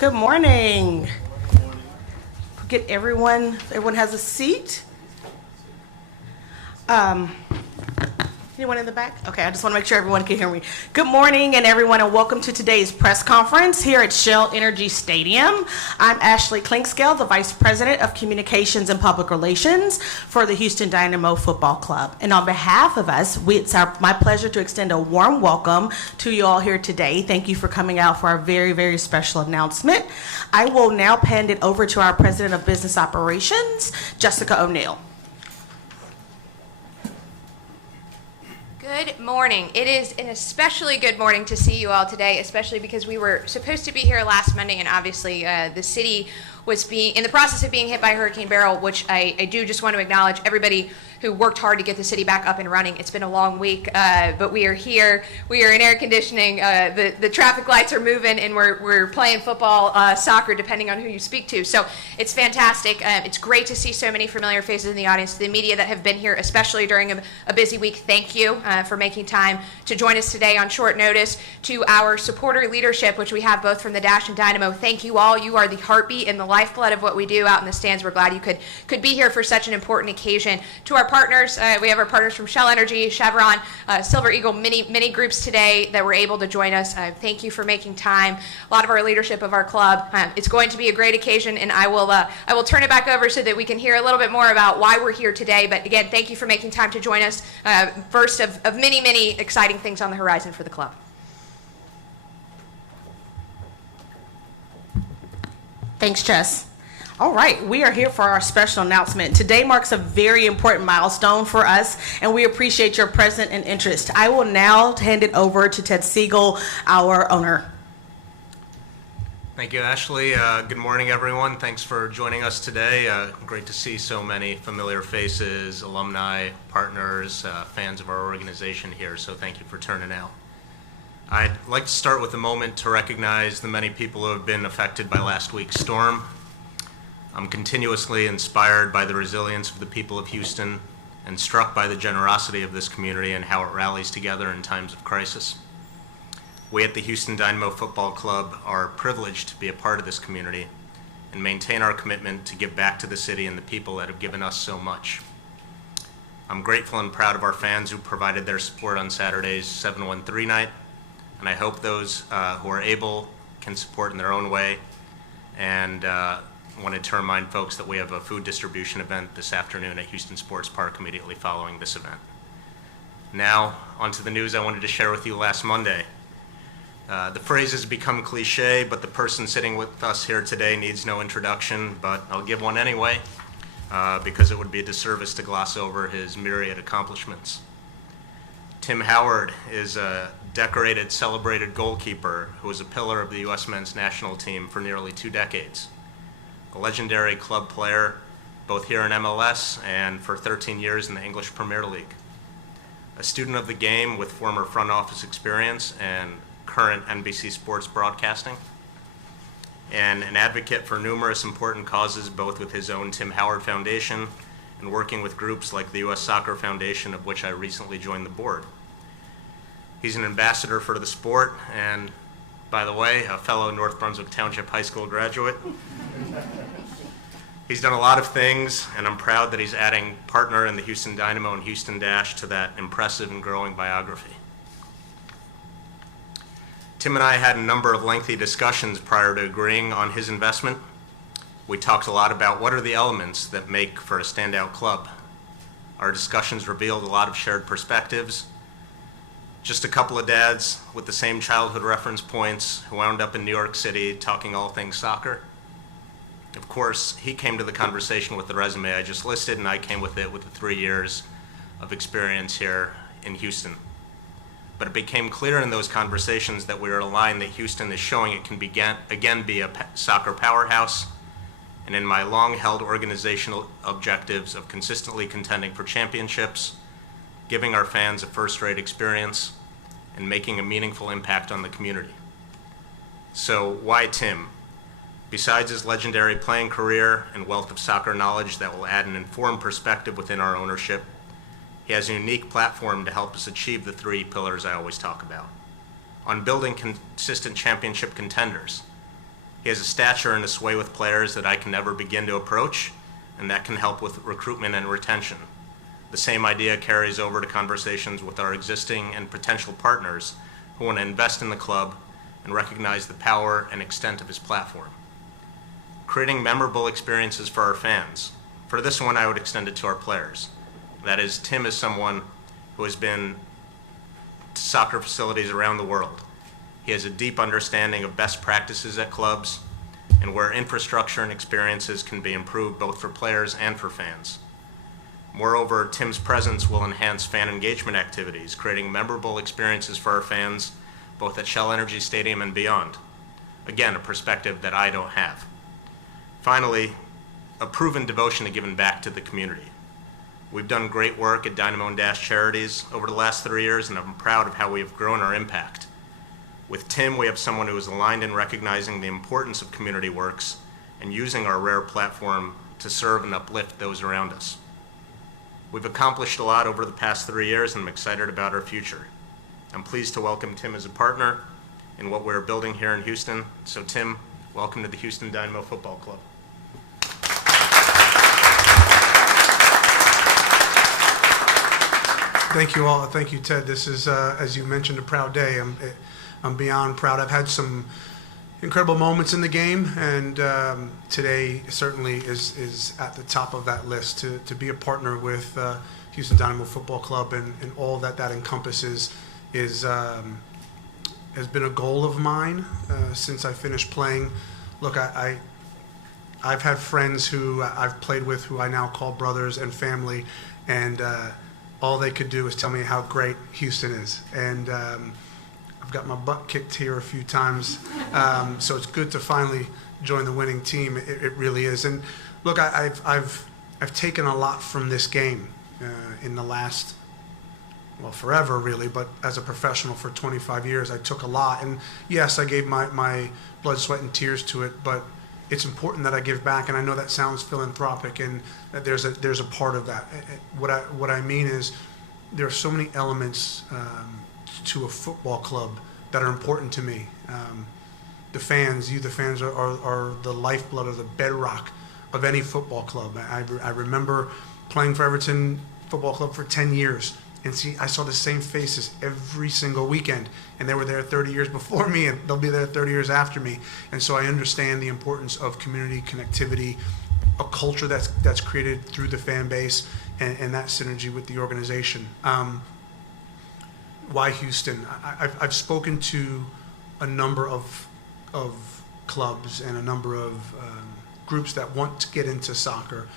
Good morning. Get everyone has a seat. Anyone in the back? Okay, I just want to make sure everyone can hear me. Good morning, and everyone, and welcome to today's press conference here at Shell Energy Stadium. I'm Ashley Clinkscale, the Vice President of Communications and Public Relations for the Houston Dynamo Football Club. And on behalf of us, it's my pleasure to extend a warm welcome to you all here today. Thank you for coming out for our very, very special announcement. I will now hand it over to our President of Business Operations, Jessica O'Neill. Good morning. It is an especially good morning to see you all today, especially because we were supposed to be here last Monday, and obviously the city was in the process of being hit by Hurricane Beryl, which I do just want to acknowledge everybody who worked hard to get the city back up and running. It's been a long week, but we are here. We are in air conditioning. The traffic lights are moving, and we're playing football, soccer, depending on who you speak to. So it's fantastic. It's great to see so many familiar faces in the audience. The media that have been here, especially during a busy week, thank you for making time to join us today on short notice. To our supporter leadership, which we have both from the Dash and Dynamo, thank you all. You are the heartbeat and the lifeblood of what we do out in the stands. We're glad you could be here for such an important occasion. To our partners, we have our partners from Shell Energy, Chevron, Silver Eagle, many groups today that were able to join us. Thank you for making time. A lot of our leadership of our club. It's going to be a great occasion, and I will turn it back over so that we can hear a little bit more about why we're here today. But again, thank you for making time to join us. First of many exciting things on the horizon for the club. Thanks, Jess. All right, we are here for our special announcement. Today marks a very important milestone for us, and we appreciate your presence and interest. I will now hand it over to Ted Segal, our owner. Thank you, Ashley. Good morning, everyone. Thanks for joining us today. Great to see so many familiar faces, alumni, partners, fans of our organization here, so thank you for turning out. I'd like to start with a moment to recognize the many people who have been affected by last week's storm. I'm continuously inspired by the resilience of the people of Houston and struck by the generosity of this community and how it rallies together in times of crisis. We at the Houston Dynamo Football Club are privileged to be a part of this community and maintain our commitment to give back to the city and the people that have given us so much. I'm grateful and proud of our fans who provided their support on Saturday's 7-1-3 night, and I hope those who are able can support in their own way. And wanted to remind folks that we have a food distribution event this afternoon at Houston Sports Park immediately following this event. Now, onto the news I wanted to share with you last Monday. The phrase has become cliche, but the person sitting with us here today needs no introduction, but I'll give one anyway, because it would be a disservice to gloss over his myriad accomplishments. Tim Howard is a decorated, celebrated goalkeeper who was a pillar of the U.S. men's national team for nearly 2 decades. A legendary club player, both here in MLS and for 13 years in the English Premier League. A student of the game with former front office experience and current NBC Sports broadcasting. And an advocate for numerous important causes, both with his own Tim Howard Foundation and working with groups like the U.S. Soccer Foundation, of which I recently joined the board. He's an ambassador for the sport, and by the way, a fellow North Brunswick Township High School graduate. He's done a lot of things, and I'm proud that he's adding partner in the Houston Dynamo and Houston Dash to that impressive and growing biography. Tim and I had a number of lengthy discussions prior to agreeing on his investment. We talked a lot about what are the elements that make for a standout club. Our discussions revealed a lot of shared perspectives. Just a couple of dads with the same childhood reference points who wound up in New York City talking all things soccer. Of course, he came to the conversation with the resume I just listed, and I came with it with the 3 years of experience here in Houston. But it became clear in those conversations that we were aligned that Houston is showing it can again be a soccer powerhouse, and in my long-held organizational objectives of consistently contending for championships, giving our fans a first-rate experience, and making a meaningful impact on the community. So why Tim? Besides his legendary playing career and wealth of soccer knowledge that will add an informed perspective within our ownership, he has a unique platform to help us achieve the 3 pillars I always talk about. On building consistent championship contenders, He has a stature and a sway with players that I can never begin to approach, and that can help with recruitment and retention. The same idea carries over to conversations with our existing and potential partners who want to invest in the club and recognize the power and extent of his platform. Creating memorable experiences for our fans. For this one, I would extend it to our players. That is, Tim is someone who has been to soccer facilities around the world. He has a deep understanding of best practices at clubs and where infrastructure and experiences can be improved both for players and for fans. Moreover, Tim's presence will enhance fan engagement activities, creating memorable experiences for our fans, both at Shell Energy Stadium and beyond. Again, a perspective that I don't have. Finally, a proven devotion to giving back to the community. We've done great work at Dynamo and Dash Charities over the last 3 years, and I'm proud of how we have grown our impact. With Tim, we have someone who is aligned in recognizing the importance of community works and using our rare platform to serve and uplift those around us. We've accomplished a lot over the past 3 years, and I'm excited about our future. I'm pleased to welcome Tim as a partner in what we're building here in Houston. So Tim, welcome to the Houston Dynamo Football Club. Thank you all. Thank you, Ted. This is, as you mentioned, a proud day. I'm beyond proud. I've had some incredible moments in the game, and today certainly is at the top of that list. To be a partner with Houston Dynamo Football Club and all that encompasses has been a goal of mine since I finished playing. Look, I've had friends who I've played with who I now call brothers and family, and all they could do is tell me how great Houston is. And I've got my butt kicked here a few times, so it's good to finally join the winning team. It really is. And look, I've taken a lot from this game in the last, well, forever really, but as a professional for 25 years, I took a lot. And yes, I gave my blood, sweat, and tears to it, but it's important that I give back, and I know that sounds philanthropic, and that there's a part of that. What I mean is there are so many elements to a football club that are important to me. The fans are the lifeblood or the bedrock of any football club. I remember playing for Everton Football Club for 10 years, and I saw the same faces every single weekend, and they were there 30 years before me, and they'll be there 30 years after me. And so I understand the importance of community connectivity, a culture that's created through the fan base, and that synergy with the organization. Why Houston? I've spoken to a number of clubs and a number of groups that want to get into soccer.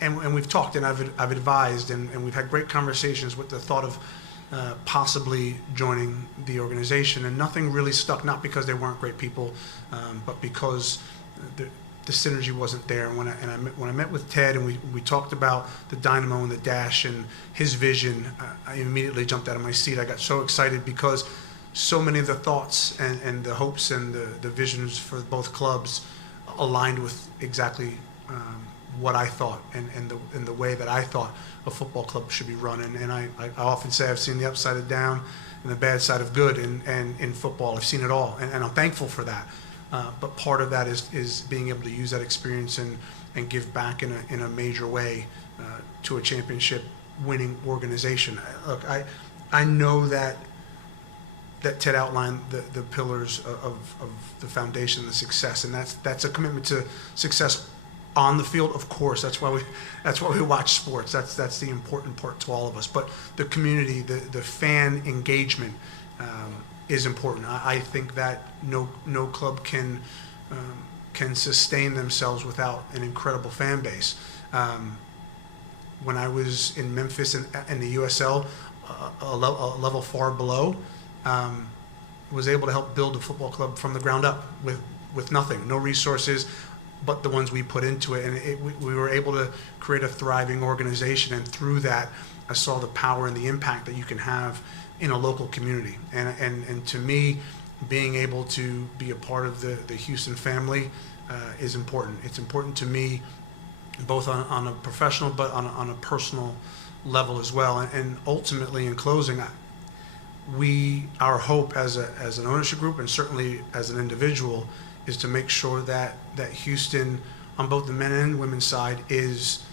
And we've talked, and I've advised, and we've had great conversations with the thought of possibly joining the organization, and nothing really stuck, not because they weren't great people, but because the synergy wasn't there. And when I met with Ted and we talked about the Dynamo and the Dash and his vision, I immediately jumped out of my seat. I got so excited because so many of the thoughts and the hopes and the visions for both clubs aligned with exactly what I thought and the way that I thought a football club should be run. And I often say I've seen the upside of down and the bad side of good in football. I've seen it all, and I'm thankful for that. But part of that is being able to use that experience and give back in a major way to a championship winning organization. Look, I know that Ted outlined the pillars of the foundation, the success, and that's a commitment to success on the field. Of course, that's why we watch sports. That's the important part to all of us. But the community, the fan engagement is important. I think that no club can sustain themselves without an incredible fan base. When I was in Memphis in the USL, a level far below, was able to help build a football club from the ground up with nothing, no resources, but the ones we put into it. And we were able to create a thriving organization, and through that, I saw the power and the impact that you can have in a local community. And to me, being able to be a part of the Houston family is important. It's important to me, both on a professional but on a personal level as well. And ultimately, in closing, our hope as an ownership group, and certainly as an individual, is to make sure that Houston, on both the men and women's side, is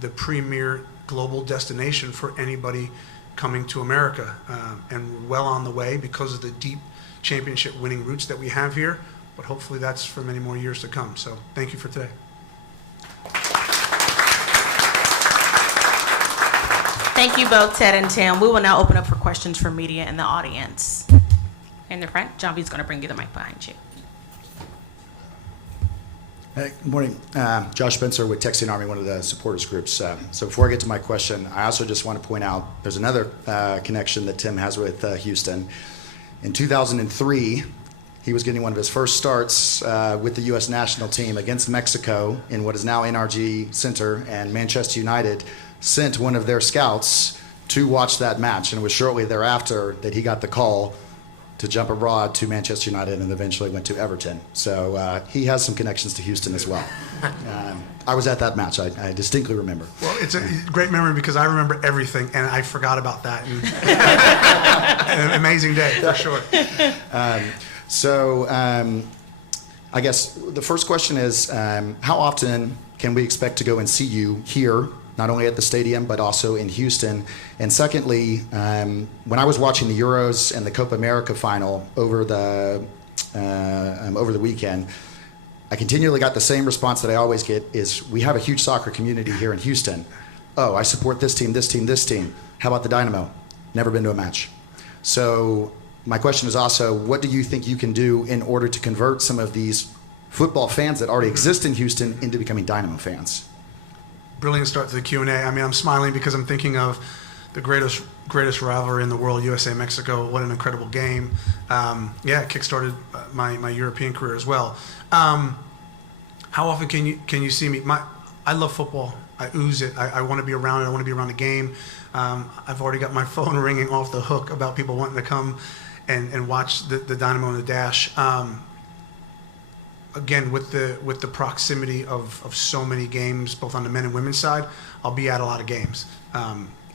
the premier global destination for anybody coming to America. And we're well on the way because of the deep championship winning roots that we have here, but hopefully that's for many more years to come. So thank you for today. Thank you both, Ted and Tim. We will now open up for questions from media in the audience. In the front, John B's going to bring you the mic behind you. Hey, good morning. Josh Spencer with Texan Army, one of the supporters groups. So before I get to my question, I also just want to point out there's another connection that Tim has with Houston. In 2003, he was getting one of his first starts with the U.S. national team against Mexico in what is now NRG Center, and Manchester United sent one of their scouts to watch that match, and it was shortly thereafter that he got the call to jump abroad to Manchester United and eventually went to Everton. So he has some connections to Houston as well. I was at that match. I distinctly remember. Well, it's a great memory because I remember everything, and I forgot about that. And an amazing day, for sure. So I guess the first question is, how often can we expect to go and see you here, not only at the stadium, but also in Houston? And secondly, when I was watching the Euros and the Copa America final over the weekend, I continually got the same response that I always get is, we have a huge soccer community here in Houston. Oh, I support this team, this team, this team. How about the Dynamo? Never been to a match. So my question is also, what do you think you can do in order to convert some of these football fans that already exist in Houston into becoming Dynamo fans? Brilliant start to the Q&A. I mean, I'm smiling because I'm thinking of the greatest rivalry in the world, USA-Mexico. What an incredible game. Yeah, it kickstarted my European career as well. How often can you see me? I love football. I ooze it. I want to be around it. I want to be around the game. I've already got my phone ringing off the hook about people wanting to come and watch the Dynamo and the Dash. Again, with the proximity of so many games, both on the men and women's side, I'll be at a lot of games.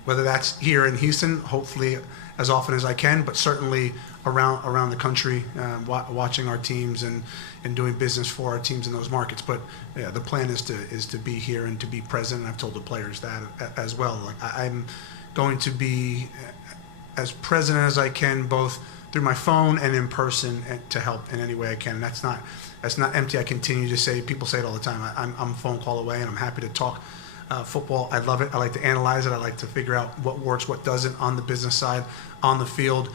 Whether that's here in Houston, hopefully as often as I can, but certainly around the country, watching our teams and doing business for our teams in those markets. But yeah, the plan is to be here and to be present, and I've told the players that as well. Like, I'm going to be as present as I can, both through my phone and in person, to help in any way I can. And that's not empty. I continue to say, people say it all the time, I'm a phone call away, and I'm happy to talk football. I love it. I like to analyze it. I like to figure out what works, what doesn't on the business side, on the field.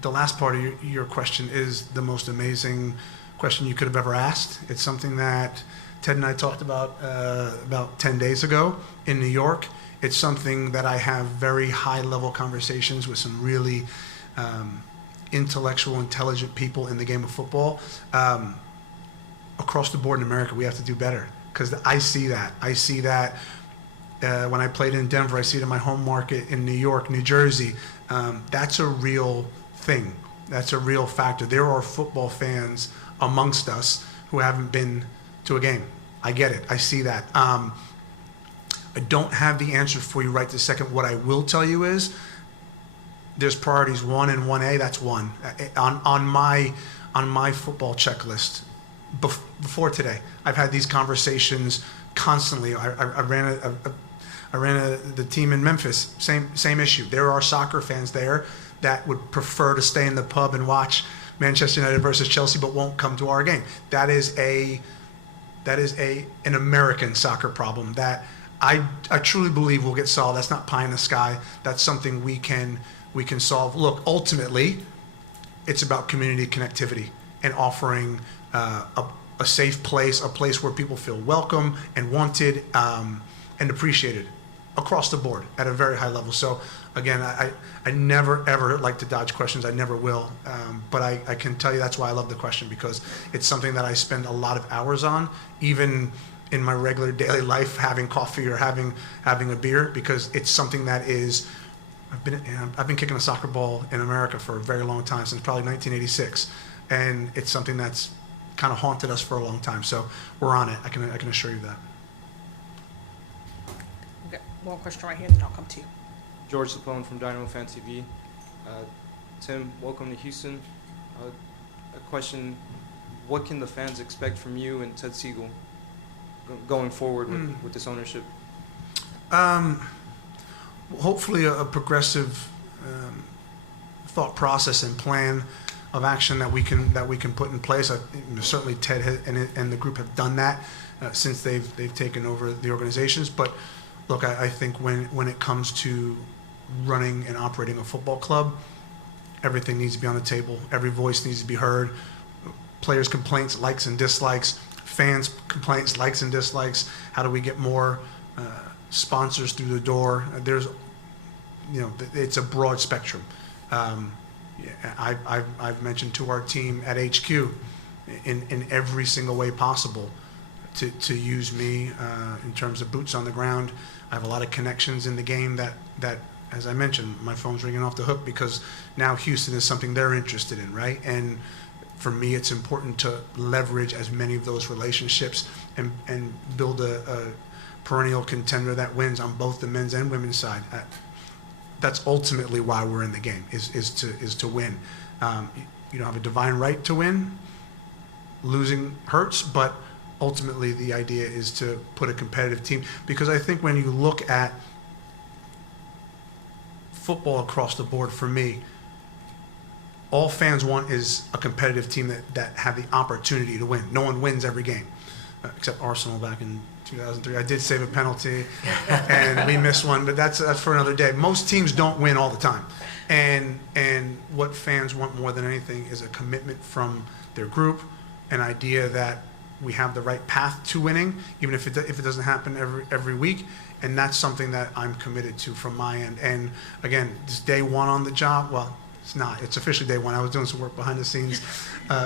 The last part of your question is the most amazing question you could have ever asked. It's something that Ted and I talked about 10 days ago in New York. It's something that I have very high-level conversations with some really intellectual, intelligent people in the game of football. Across the board in America, we have to do better, because I see that. I see that when I played in Denver. I see it in my home market in New York, New Jersey. That's a real thing. That's a real factor. There are football fans amongst us who haven't been to a game. I get it. I see that. I don't have the answer for you right this second. What I will tell you is there's priorities 1 and 1A. That's one on my football checklist. Before today, I've had these conversations constantly. I ran the team in Memphis. Same issue. There are soccer fans there that would prefer to stay in the pub and watch Manchester United versus Chelsea, but won't come to our game. That is an American soccer problem that I truly believe will get solved. That's not pie in the sky. That's something we can solve. Look, ultimately, it's about community connectivity and offering a safe place, a place where people feel welcome and wanted and appreciated across the board at a very high level. So again, I never ever like to dodge questions. I never will. But I can tell you that's why I love the question, because it's something that I spend a lot of hours on, even in my regular daily life, having coffee or having a beer, because it's something that is, I've been kicking a soccer ball in America for a very long time, since probably 1986. And it's something that's kind of haunted us for a long time. So we're on it. I can assure you that. Okay, one question right here, then I'll come to you. George Sapone from Dynamo Fan TV. Tim, welcome to Houston. A question, what can the fans expect from you and Ted Segal going forward with this ownership? Hopefully a progressive thought process and plan of action that we can put in place. Certainly Ted and the group have done that since they've taken over the organizations. But look, I think when it comes to running and operating a football club, everything needs to be on the table. Every voice needs to be heard. Players' complaints, likes and dislikes. Fans' complaints, likes and dislikes. How do we get more sponsors through the door? It's a broad spectrum. I've mentioned to our team at HQ in every single way possible to use me in terms of boots on the ground. I have a lot of connections in the game that, as I mentioned, my phone's ringing off the hook because now Houston is something they're interested in, right? And for me, it's important to leverage as many of those relationships and build a perennial contender that wins on both the men's and women's side. That's ultimately why we're in the game, is to win. You don't have a divine right to win. Losing hurts, but ultimately the idea is to put a competitive team. Because I think when you look at football across the board, for me, all fans want is a competitive team that have the opportunity to win. No one wins every game, except Arsenal back in 2003. I did save a penalty, and we missed one, but that's for another day. Most teams don't win all the time, and what fans want more than anything is a commitment from their group, an idea that we have the right path to winning, even if it doesn't happen every week, and that's something that I'm committed to from my end. And again, this day one on the job, well, it's not. It's officially day one. I was doing some work behind the scenes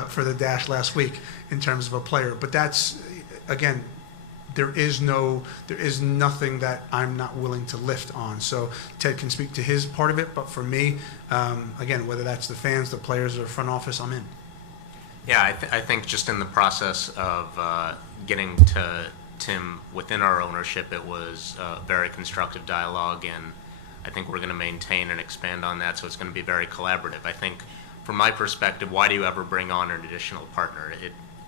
for the Dash last week in terms of a player, but that's, again, there is nothing that I'm not willing to lift on. So Ted can speak to his part of it, but for me, again, whether that's the fans, the players, or front office, I'm in. Yeah, I think just in the process of getting to Tim within our ownership, it was a very constructive dialogue, and I think we're going to maintain and expand on that, so it's going to be very collaborative. I think from my perspective, why do you ever bring on an additional partner?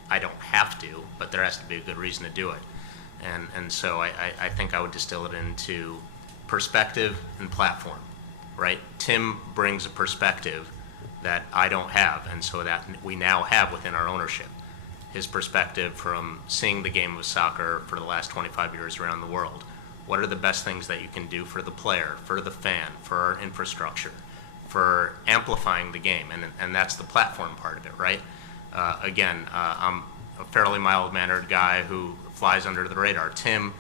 I don't have to, but there has to be a good reason to do it. And so I think I would distill it into perspective and platform, right? Tim brings a perspective that I don't have, and so that we now have within our ownership. His perspective from seeing the game of soccer for the last 25 years around the world. What are the best things that you can do for the player, for the fan, for our infrastructure, for amplifying the game? And that's the platform part of it, right? Again, I'm a fairly mild-mannered guy who flies under the radar. Tim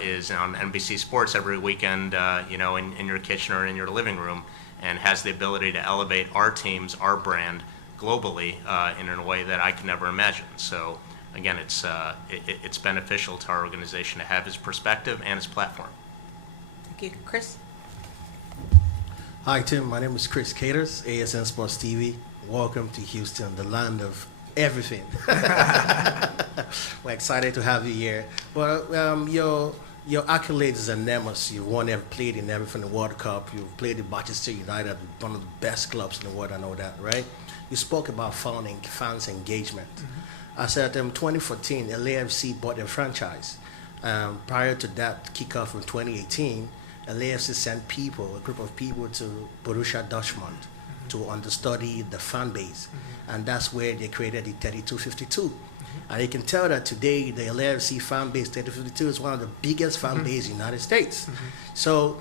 is on NBC Sports every weekend, in your kitchen or in your living room, and has the ability to elevate our teams, our brand, globally in a way that I could never imagine. So again, it's beneficial to our organization to have his perspective and his platform. Thank you. Chris? Hi, Tim. My name is Chris Caters, ASN Sports TV. Welcome to Houston, the land of everything. We're excited to have you here. Well, your accolades is enormous. You won every, played in everything in the World Cup. You've played at Manchester United, one of the best clubs in the world. I know that, right? You spoke about fans engagement. Mm-hmm. I said in 2014, LAFC bought a franchise. Prior to that kickoff in 2018, LAFC sent a group of people to Borussia Dortmund to understudy the fan base. Mm-hmm. And that's where they created the 3252. Mm-hmm. And you can tell that today the LAFC fan base, 3252, is one of the biggest fan bases in the United States. Mm-hmm. So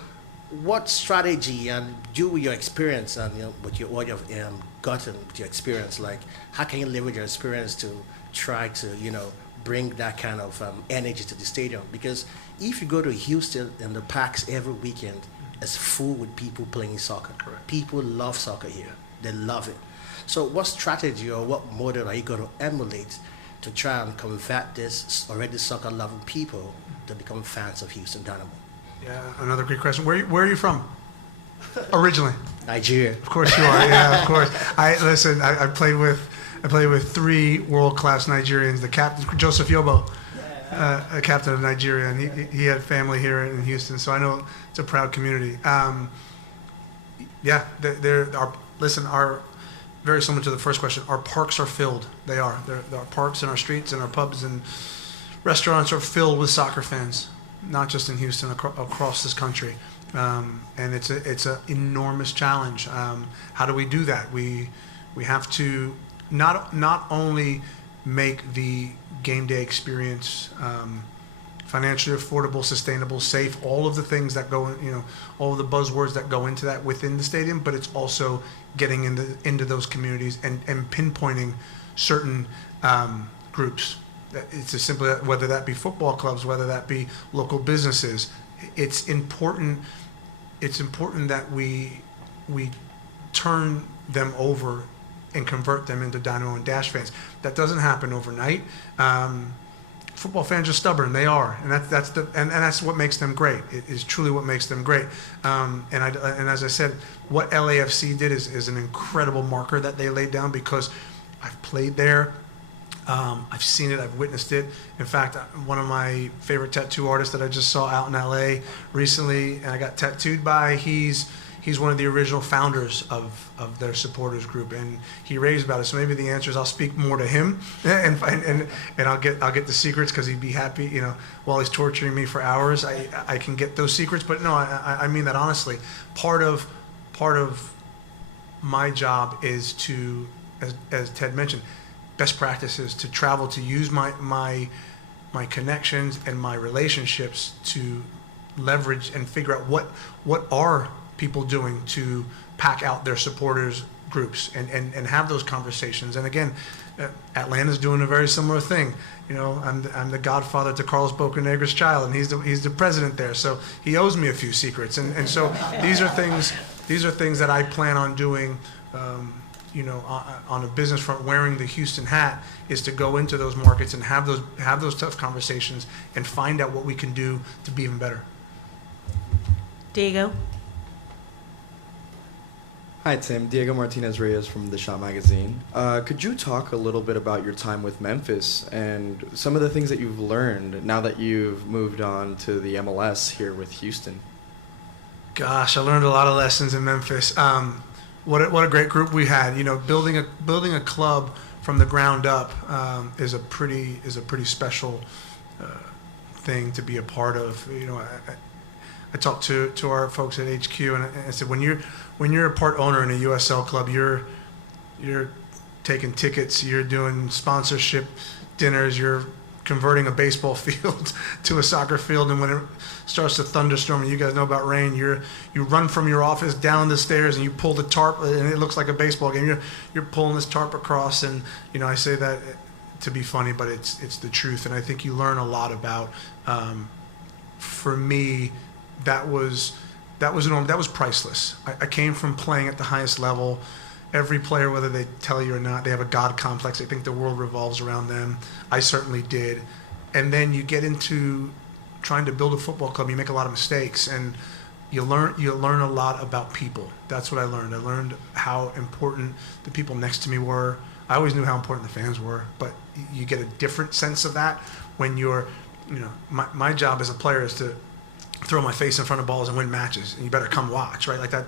what strategy, and due with your experience and what you've gotten with your experience, like how can you leverage your experience to try to bring that kind of energy to the stadium? Because if you go to Houston and the parks every weekend, it's full with people playing soccer. Correct. People love soccer here. They love it. So what strategy or what model are you going to emulate to try and convert this already soccer-loving people to become fans of Houston Dynamo? Yeah, another great question. Where are you from originally? Nigeria. Of course you are. Yeah, of course. I played with 3 world-class Nigerians. The captain, Joseph Yobo, a captain of Nigeria, and he had family here in Houston, so I know it's a proud community. very similar to the first question, our parks are filled. They are. Our parks and our streets and our pubs and restaurants are filled with soccer fans, not just in Houston, across this country. And it's an enormous challenge. How do we do that? We have to not only make the game day experience financially affordable, sustainable, safe, all of the things that go, all of the buzzwords that go into that within the stadium, but it's also getting into those communities and pinpointing certain groups. It's as simple as whether that be football clubs, whether that be local businesses. It's important that we turn them over and convert them into Dynamo and Dash fans. That doesn't happen overnight. Football fans are stubborn. They are, and that's what makes them great. It is truly what makes them great. And as I said, what LAFC did is an incredible marker that they laid down, because I've played there. I've seen it. I've witnessed it. In fact, one of my favorite tattoo artists that I just saw out in LA recently, and I got tattooed by, he's one of the original founders of their supporters group, and he raves about it. So maybe the answer is I'll speak more to him, and I'll get the secrets, because he'd be happy. While he's torturing me for hours, I can get those secrets. But no, I mean that honestly. Part of my job is to, as Ted mentioned, best practices, to travel, to use my connections and my relationships to leverage and figure out what are people doing to pack out their supporters groups and have those conversations. And again, Atlanta's doing a very similar thing. I'm the godfather to Carlos Bocanegra's child, and he's the president there, so he owes me a few secrets. And so these are things that I plan on doing. On a business front, wearing the Houston hat, is to go into those markets and have those tough conversations and find out what we can do to be even better. Diego. Hi, Tim. Diego Martinez Reyes from The Shot Magazine. Could you talk a little bit about your time with Memphis and some of the things that you've learned now that you've moved on to the MLS here with Houston? Gosh, I learned a lot of lessons in Memphis. What a great group we had. Building a club from the ground up is a pretty special thing to be a part of. I talked to our folks at HQ, and I said, when you're a part owner in a USL club, you're taking tickets, you're doing sponsorship dinners, you're converting a baseball field to a soccer field, and when it starts to thunderstorm, and you guys know about rain, you run from your office down the stairs and you pull the tarp, and it looks like a baseball game. You're pulling this tarp across, and I say that to be funny, but it's the truth. And I think you learn a lot about. For me, that was priceless. I came from playing at the highest level. Every player, whether they tell you or not, they have a God complex. They think the world revolves around them. I certainly did. And then you get into trying to build a football club. You make a lot of mistakes, and you learn a lot about people. That's what I learned. I learned how important the people next to me were. I always knew how important the fans were, but you get a different sense of that when you're, my job as a player is to throw my face in front of balls and win matches, and you better come watch, right? Like that.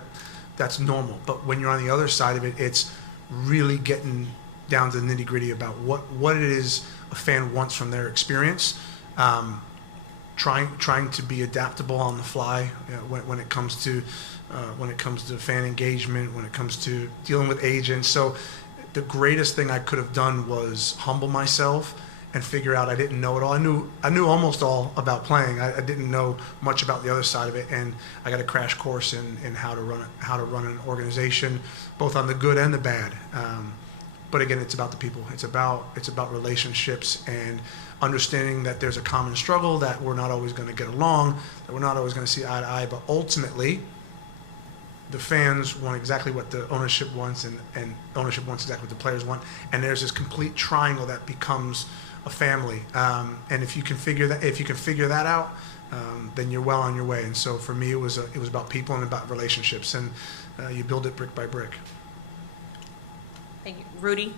That's normal. But when you're on the other side of it, it's really getting down to the nitty gritty about what it is a fan wants from their experience. Trying to be adaptable on the fly when it comes to fan engagement, when it comes to dealing with agents. So the greatest thing I could have done was humble myself and figure out I didn't know it all. I knew almost all about playing. I didn't know much about the other side of it, and I got a crash course in how to run an organization, both on the good and the bad. But again, it's about the people. It's about relationships and understanding that there's a common struggle, that we're not always going to get along, that we're not always going to see eye to eye. But ultimately, the fans want exactly what the ownership wants, and ownership wants exactly what the players want. And there's this complete triangle that becomes a family, and if you can figure that out, then you're well on your way. And so for me, it was about people and about relationships, and you build it brick by brick. Thank you, Rudy.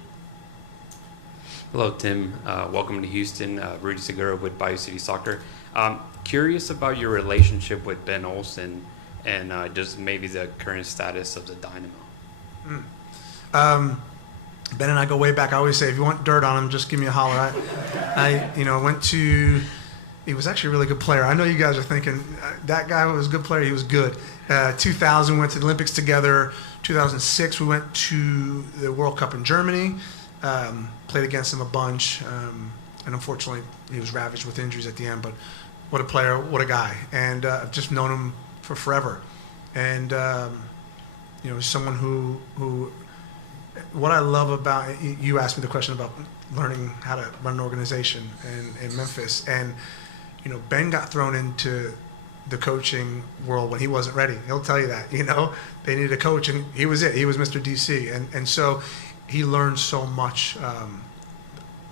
Hello, Tim. Welcome to Houston. Rudy Segura with Bayou City Soccer. Curious about your relationship with Ben Olsen and just maybe the current status of the Dynamo. Ben and I go way back. I always say, if you want dirt on him, just give me a holler. I went to. He was actually a really good player. I know you guys are thinking that guy was a good player. He was good. 2000, we went to the Olympics together. 2006, we went to the World Cup in Germany. Played against him a bunch, and unfortunately, he was ravaged with injuries at the end. But what a player, what a guy, and I've just known him for forever. And someone who. What I love about you asked me the question about learning how to run an organization in Memphis, and Ben got thrown into the coaching world when he wasn't ready. He'll tell you that. They needed a coach, and he was it. He was Mr. DC, and so he learned so much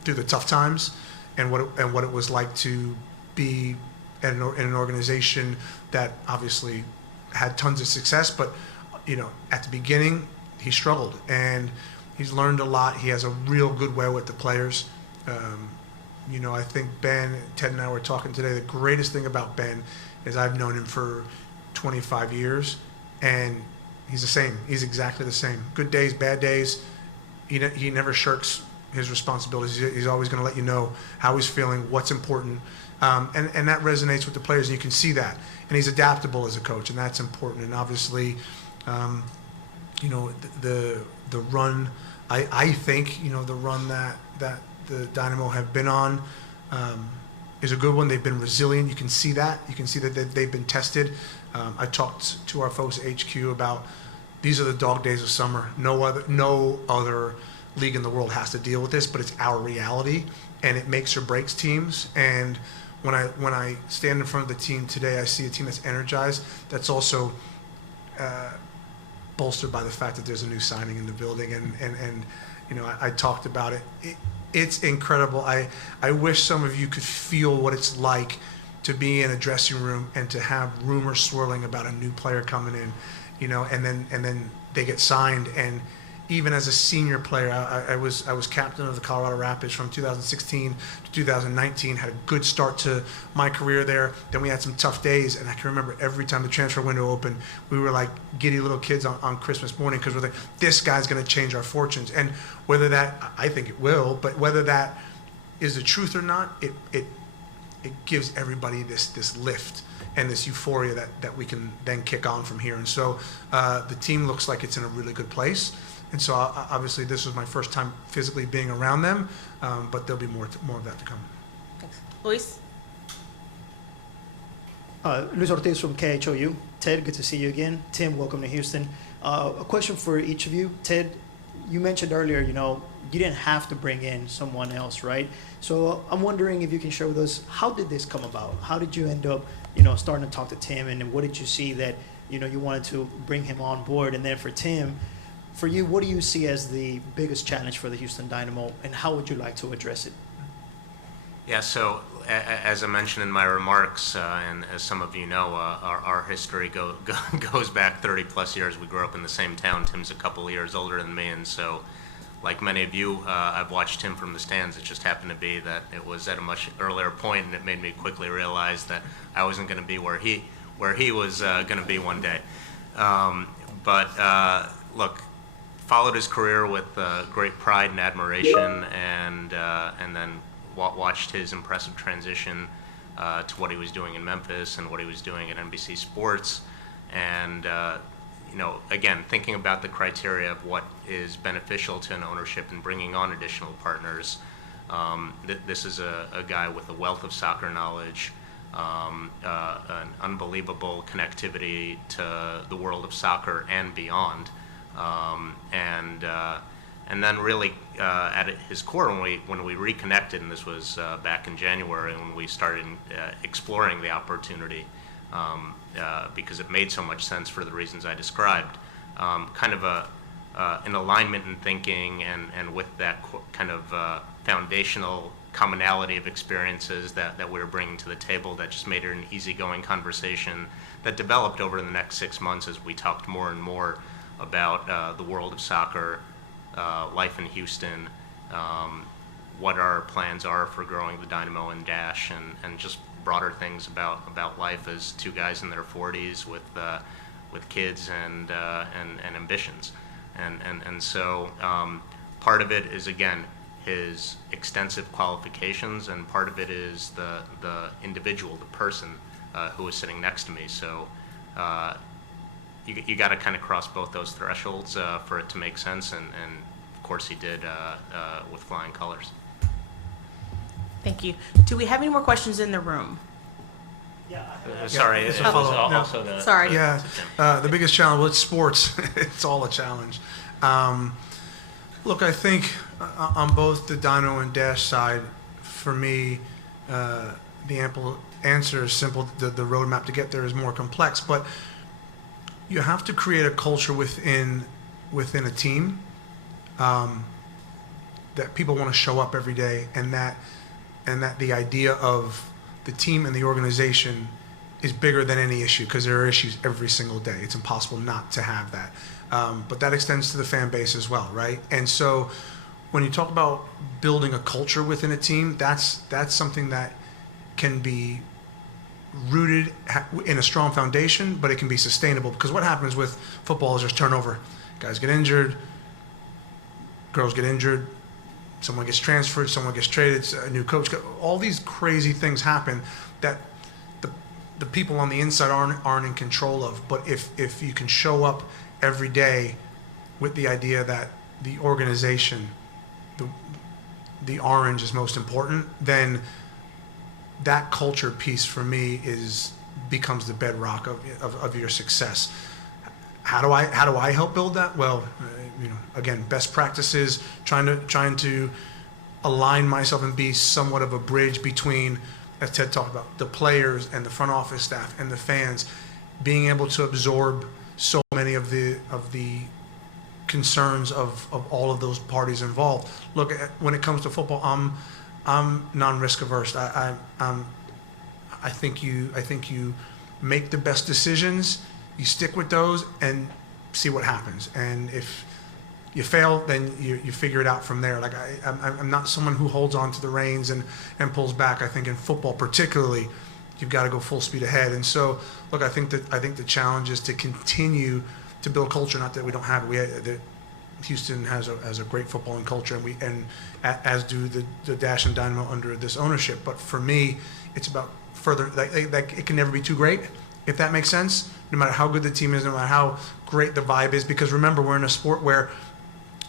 through the tough times, and what it was like to be in an organization that obviously had tons of success, but at the beginning he struggled, and he's learned a lot. He has a real good way with the players. I think Ben, Ted and I were talking today, the greatest thing about Ben is I've known him for 25 years, and he's the same. He's exactly the same. Good days, bad days. He never shirks his responsibilities. He's always going to let you know how he's feeling, what's important, and that resonates with the players, and you can see that. And he's adaptable as a coach, and that's important. And obviously, the run, I think, the run that the Dynamo have been on is a good one. They've been resilient. You can see that. You can see that they've been tested. I talked to our folks at HQ about these are the dog days of summer. No other league in the world has to deal with this, but it's our reality, and it makes or breaks teams. And when I stand in front of the team today, I see a team that's energized, that's also bolstered by the fact that there's a new signing in the building, and I talked about it. It's incredible. I wish some of you could feel what it's like to be in a dressing room and to have rumors swirling about a new player coming in, and then they get signed. And even as a senior player, I was captain of the Colorado Rapids from 2016 to 2019. Had a good start to my career there. Then we had some tough days, and I can remember every time the transfer window opened, we were like giddy little kids on Christmas morning, because we're like, this guy's going to change our fortunes. And whether that, I think it will, but whether that is the truth or not, it gives everybody this lift and this euphoria that we can then kick on from here. And so the team looks like it's in a really good place. And so obviously this was my first time physically being around them, but there'll be more of that to come. Thanks. Luis? Luis Ortiz from KHOU. Ted, good to see you again. Tim, welcome to Houston. A question for each of you. Ted, you mentioned earlier, you didn't have to bring in someone else, right? So I'm wondering if you can share with us, how did this come about? How did you end up, starting to talk to Tim, and what did you see that, you wanted to bring him on board? And then for Tim, for you, what do you see as the biggest challenge for the Houston Dynamo, and how would you like to address it? Yeah, so as I mentioned in my remarks, and as some of you know, our history goes back 30 plus years. We grew up in the same town. Tim's a couple of years older than me, and so like many of you, I've watched Tim from the stands. It just happened to be that it was at a much earlier point, and it made me quickly realize that I wasn't going to be where he was going to be one day. But look, followed his career with great pride and admiration, and then watched his impressive transition to what he was doing in Memphis and what he was doing at NBC Sports. And again, thinking about the criteria of what is beneficial to an ownership and bringing on additional partners, this is a guy with a wealth of soccer knowledge, an unbelievable connectivity to the world of soccer and beyond. And then really at his core, when we reconnected, and this was back in January, when we started exploring the opportunity, because it made so much sense for the reasons I described, kind of an alignment in thinking, and with that kind of foundational commonality of experiences that we were bringing to the table, that just made it an easygoing conversation that developed over the next 6 months as we talked more and more about the world of soccer, life in Houston, what our plans are for growing the Dynamo and Dash, and just broader things about life as two guys in their 40s with kids and ambitions. And so part of it is, again, his extensive qualifications, and part of it is the individual, the person who is sitting next to me. So you got to kind of cross both those thresholds for it to make sense, and of course he did with flying colors. Thank you. Do we have any more questions in the room? Sorry, it's it a was follow-up. No. also the... Sorry. Yeah, the biggest challenge, well, it's sports. It's all a challenge. Look, I think on both the Dino and Dash side, for me, the ample answer is simple. The roadmap to get there is more complex, but you have to create a culture within a team that people want to show up every day, and that the idea of the team and the organization is bigger than any issue, because there are issues every single day. It's impossible not to have that. But that extends to the fan base as well, right? And so when you talk about building a culture within a team, that's something that can be rooted in a strong foundation, but it can be sustainable, because what happens with football is there's turnover. Guys get injured, girls get injured, someone gets transferred, someone gets traded, a new coach. All these crazy things happen that the people on the inside aren't in control of. But if you can show up every day with the idea that the organization, the orange is most important, then that culture piece for me becomes the bedrock of your success. How do I help build that? Well, again, best practices, trying to align myself and be somewhat of a bridge between, as Ted talked about, the players and the front office staff and the fans, being able to absorb so many of the concerns of all of those parties involved. Look, when it comes to football, I'm non-risk averse. I think you make the best decisions, you stick with those, and see what happens. And if you fail, then you figure it out from there. Like I'm not someone who holds on to the reins and pulls back. I think in football particularly, you've got to go full speed ahead. And so, look, I think the challenge is to continue to build culture. Not that we don't have it. Houston has a great footballing culture, and as do the Dash and Dynamo under this ownership. But for me, it's about further. Like it can never be too great, if that makes sense. No matter how good the team is, no matter how great the vibe is, because remember, we're in a sport where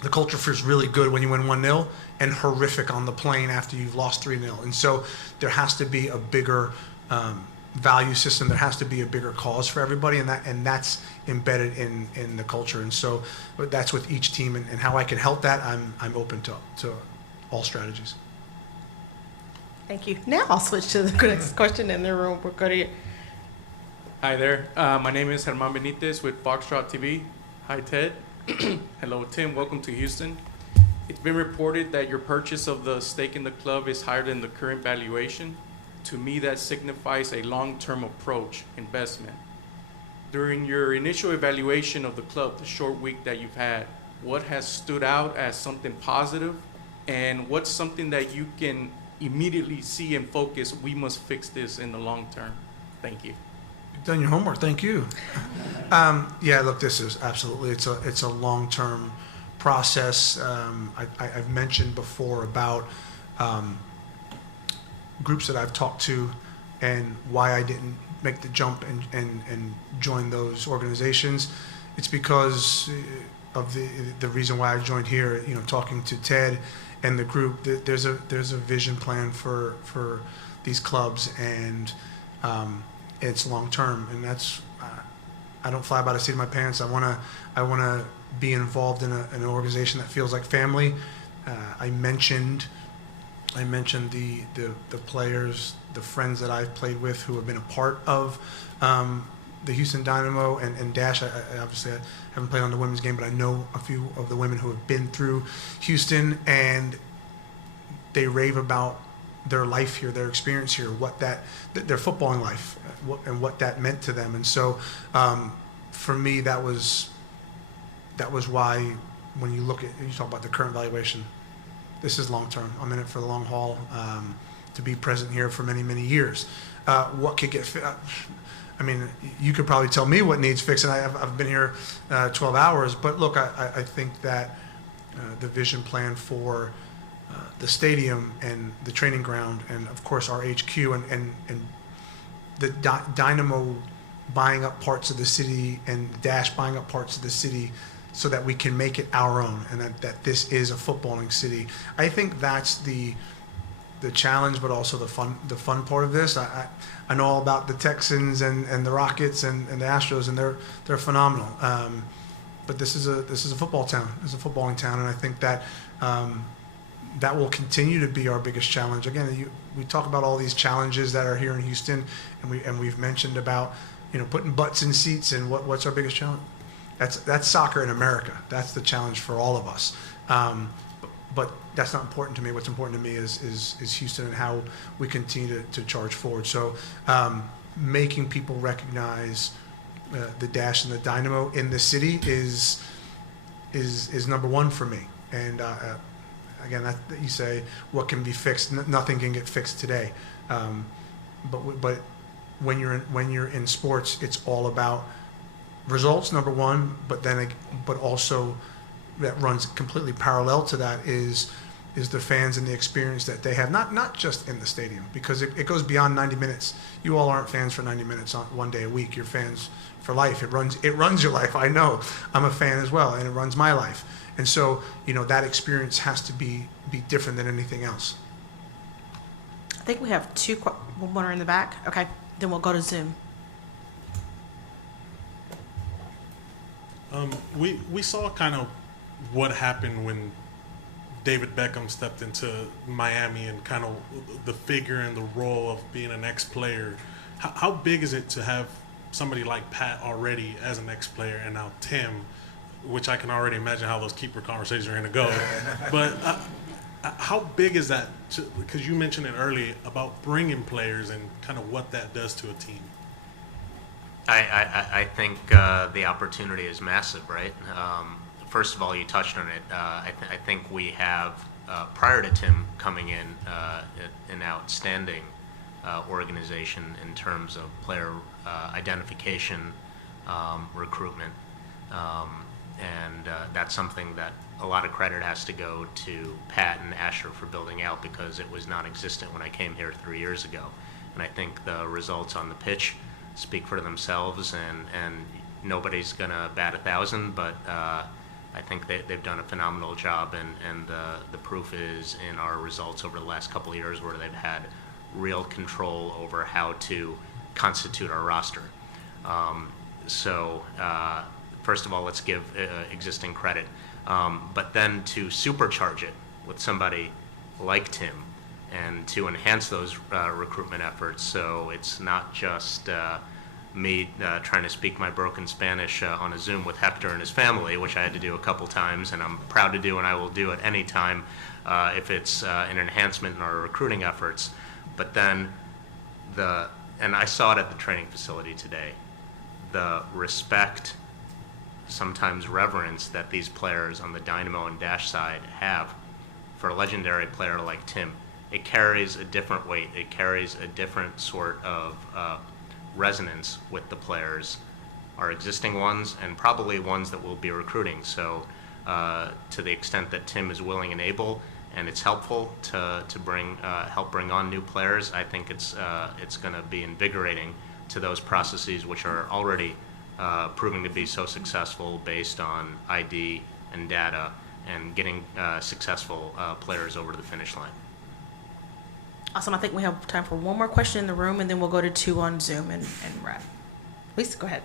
the culture feels really good when you win 1-0 and horrific on the plane after you've lost 3-0. And so there has to be a bigger value system. There has to be a bigger cause for everybody, and that's embedded in the culture. And so that's with each team, and how I can help that, I'm open to all strategies. Thank you. Now I'll switch to the next question in the room. We'll go to you. Hi there. My name is Germán Benitez with Foxtrot TV. Hi, Ted. Hello, Tim. Welcome to Houston. It's been reported that your purchase of the stake in the club is higher than the current valuation. To me, that signifies a long-term approach, investment. During your initial evaluation of the club, the short week that you've had, what has stood out as something positive, and what's something that you can immediately see and focus, we must fix this in the long term? Thank you. You've done your homework. Thank you. Yeah, look, this is absolutely, it's a long-term process. I've mentioned before about groups that I've talked to and why I didn't make the jump and join those organizations. It's because of the reason why I joined here, talking to Ted and the group. There's a vision plan for these clubs, and it's long term, and that's I don't fly by the seat of my pants. I wanna be involved in an organization that feels like family. I mentioned the players, the friends that I've played with who have been a part of the Houston Dynamo and Dash. I obviously haven't played on the women's game, but I know a few of the women who have been through Houston, and they rave about their life here, their experience here, their footballing life, and what that meant to them. And so, for me, that was why, when you talk about the current valuation, this is long term. I'm in it for the long haul, to be present here for many, many years. What could get I mean, you could probably tell me what needs fixing. I've been here 12 hours, but look, I think that the vision plan for the stadium and the training ground, and of course our HQ, and the Dynamo buying up parts of the city and Dash buying up parts of the city so that we can make it our own, and that this is a footballing city. I think that's the challenge, but also the fun part of this. I know all about the Texans and the Rockets and the Astros, and they're phenomenal. But this is a football town. It's a footballing town, and I think that that will continue to be our biggest challenge. Again, we talk about all these challenges that are here in Houston, and we've mentioned about putting butts in seats, and what's our biggest challenge? That's soccer in America. That's the challenge for all of us. But that's not important to me. What's important to me is Houston and how we continue to charge forward. So making people recognize the Dash and the Dynamo in the city is number one for me. And again, that you say what can be fixed. Nothing can get fixed today. But when you're in sports, it's all about results, number one. But also that runs completely parallel to that is the fans and the experience that they have, not just in the stadium, because it goes beyond 90 minutes. You all aren't fans for 90 minutes on one day a week. You're fans for life. It runs your life. I know. I'm a fan as well, and it runs my life. And so, that experience has to be different than anything else. I think we have one are in the back. Okay, then we'll go to Zoom. We saw kind of what happened when David Beckham stepped into Miami, and kind of the figure and the role of being an ex-player. How big is it to have somebody like Pat already as an ex-player, and now Tim, which I can already imagine how those keeper conversations are going to go. But how big is that? Because you mentioned it earlier about bringing players and kind of what that does to a team. I think the opportunity is massive, right? First of all, you touched on it. I think we have, prior to Tim coming in, an outstanding organization in terms of player identification, recruitment, and that's something that a lot of credit has to go to Pat and Asher for building out, because it was non-existent when I came here 3 years ago. And I think the results on the pitch speak for themselves, and nobody's going to bat 1,000, but I think they've done a phenomenal job, and the proof is in our results over the last couple of years, where they've had real control over how to constitute our roster. So first of all, let's give existing credit, but then to supercharge it with somebody like Tim, and to enhance those recruitment efforts, so it's not just me trying to speak my broken Spanish on a Zoom with Hector and his family, which I had to do a couple times, and I'm proud to do, and I will do it any time if it's an enhancement in our recruiting efforts. But then and I saw it at the training facility today, the respect, sometimes reverence, that these players on the Dynamo and Dash side have for a legendary player like Tim. It carries a different weight. It carries a different sort of resonance with the players, our existing ones, and probably ones that we'll be recruiting. So to the extent that Tim is willing and able, and it's helpful to help bring on new players, I think it's going to be invigorating to those processes which are already proving to be so successful based on ID and data, and getting successful players over to the finish line. Awesome. I think we have time for one more question in the room, and then we'll go to 2 on Zoom and wrap. Please, go ahead.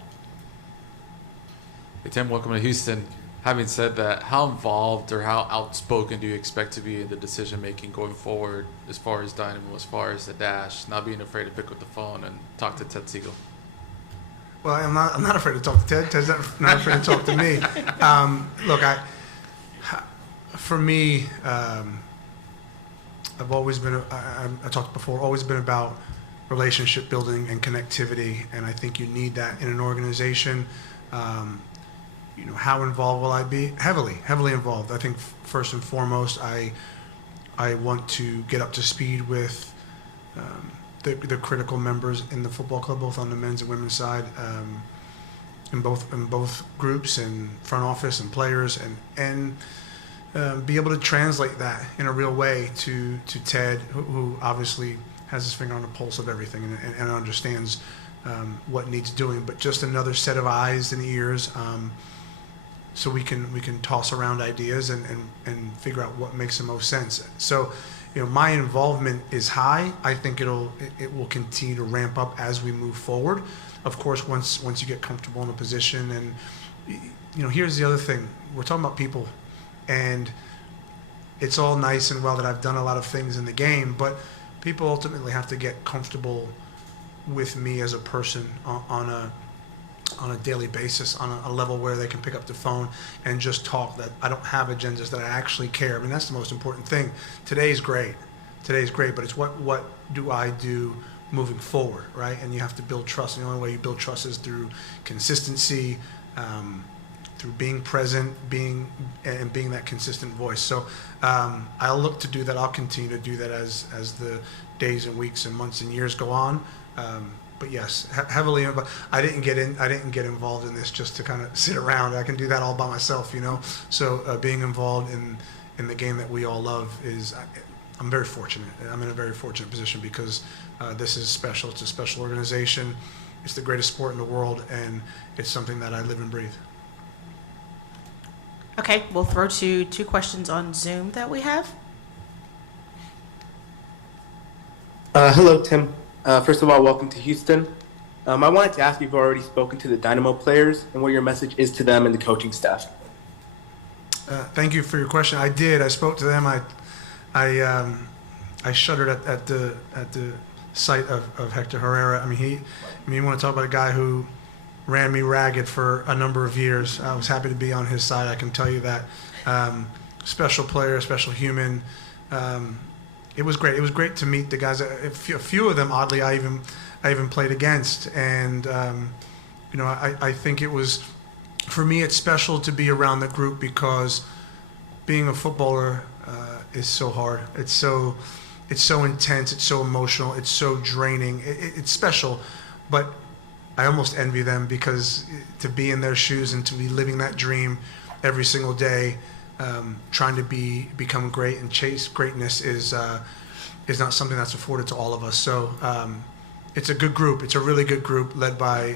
Hey, Tim, welcome to Houston. Having said that, how involved or how outspoken do you expect to be in the decision-making going forward, as far as Dynamo, as far as the Dash, not being afraid to pick up the phone and talk to Ted Segal? Well, I'm not afraid to talk to Ted. Ted's not afraid to talk to me. Look, for me, I've always been, I talked before, always been about relationship building and connectivity, and I think you need that in an organization. How involved will I be? Heavily involved. I think first and foremost, I want to get up to speed with the critical members in the football club, both on the men's and women's side, in both groups, and front office and players, and be able to translate that in a real way to Ted, who obviously has his finger on the pulse of everything and understands what needs doing, but just another set of eyes and ears, so we can toss around ideas and figure out what makes the most sense. So, my involvement is high. I think it will continue to ramp up as we move forward. Of course, once you get comfortable in a position, and here's the other thing: we're talking about people, and it's all nice and well that I've done a lot of things in the game, but people ultimately have to get comfortable with me as a person on a daily basis, on a level where they can pick up the phone and just talk, that I don't have agendas, that I actually care. I mean, that's the most important thing. Today's great, but it's what do I do moving forward, right? And you have to build trust, and the only way you build trust is through consistency, through being present, being that consistent voice. So I'll look to do that. I'll continue to do that as the days and weeks and months and years go on. But yes, heavily. I didn't get involved in this just to kind of sit around. I can do that all by myself, So being involved in the game that we all love I'm very fortunate. I'm in a very fortunate position because this is special. It's a special organization. It's the greatest sport in the world, and it's something that I live and breathe. Okay, we'll throw to 2 questions on Zoom that we have. Hello, Tim. First of all, welcome to Houston. I wanted to ask if you've already spoken to the Dynamo players and what your message is to them and the coaching staff. Thank you for your question. I did. I spoke to them. I shuddered at the sight of Hector Herrera. I mean, you want to talk about a guy who ran me ragged for a number of years. I was happy to be on his side. I can tell you that. Special player, special human. It was great. It was great to meet the guys. A few of them, oddly, I even played against, and I think it was, for me, it's special to be around the group because being a footballer is so hard. It's so intense. It's so emotional. It's so draining. It's special, but I almost envy them because to be in their shoes and to be living that dream every single day. Trying to become great and chase greatness is not something that's afforded to all of us. So it's a good group. It's a really good group led by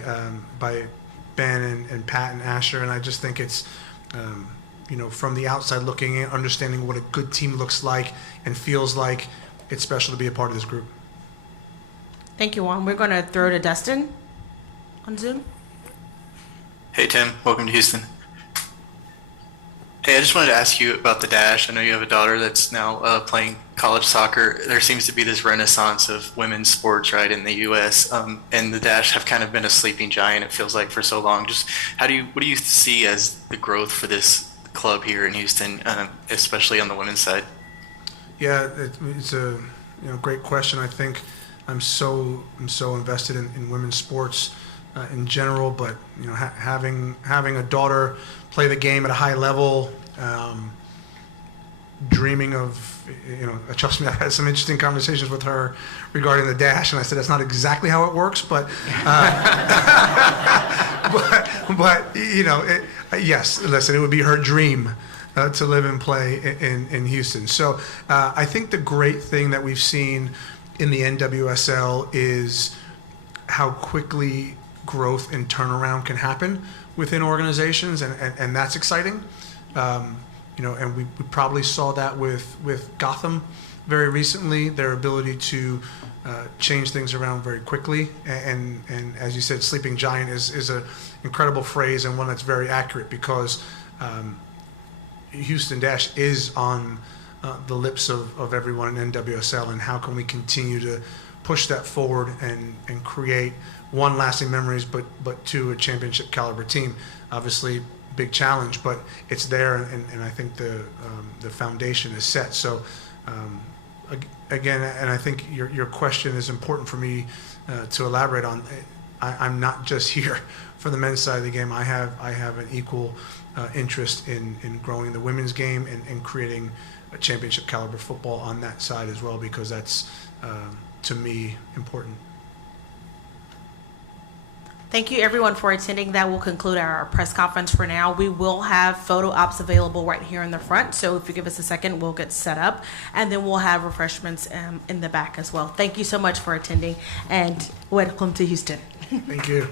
Ben and Pat and Asher. And I just think it's from the outside looking in, understanding what a good team looks like and feels like, it's special to be a part of this group. Thank you, Juan. We're going to throw to Dustin on Zoom. Hey, Tim. Welcome to Houston. Hey, I just wanted to ask you about the Dash. I know you have a daughter that's now playing college soccer. There seems to be this renaissance of women's sports, right, in the U.S., and the Dash have kind of been a sleeping giant, it feels like, for so long. Just what do you see as the growth for this club here in Houston, especially on the women's side? Yeah, it's a great question. I think I'm so invested in women's sports in general, but having a daughter play the game at a high level, dreaming of, trust me, I've had some interesting conversations with her regarding the Dash, and I said that's not exactly how it works, but yes, listen, it would be her dream to live and play in Houston. So I think the great thing that we've seen in the NWSL is how quickly growth and turnaround can happen within organizations, and that's exciting. And we probably saw that with Gotham very recently, their ability to change things around very quickly. And as you said, sleeping giant is an incredible phrase and one that's very accurate because Houston Dash is on the lips of everyone in NWSL, and how can we continue to push that forward and create one, lasting memories, but two, a championship caliber team. Obviously, big challenge, but it's there, and I think the foundation is set. So again, and I think your question is important for me to elaborate on. I'm not just here for the men's side of the game. I have an equal interest in growing the women's game and creating a championship caliber football on that side as well, because that's to me important. Thank you, everyone, for attending. That will conclude our press conference for now. We will have photo ops available right here in the front, so if you give us a second, we'll get set up, and then we'll have refreshments in the back as well. Thank you so much for attending, and welcome to Houston. Thank you.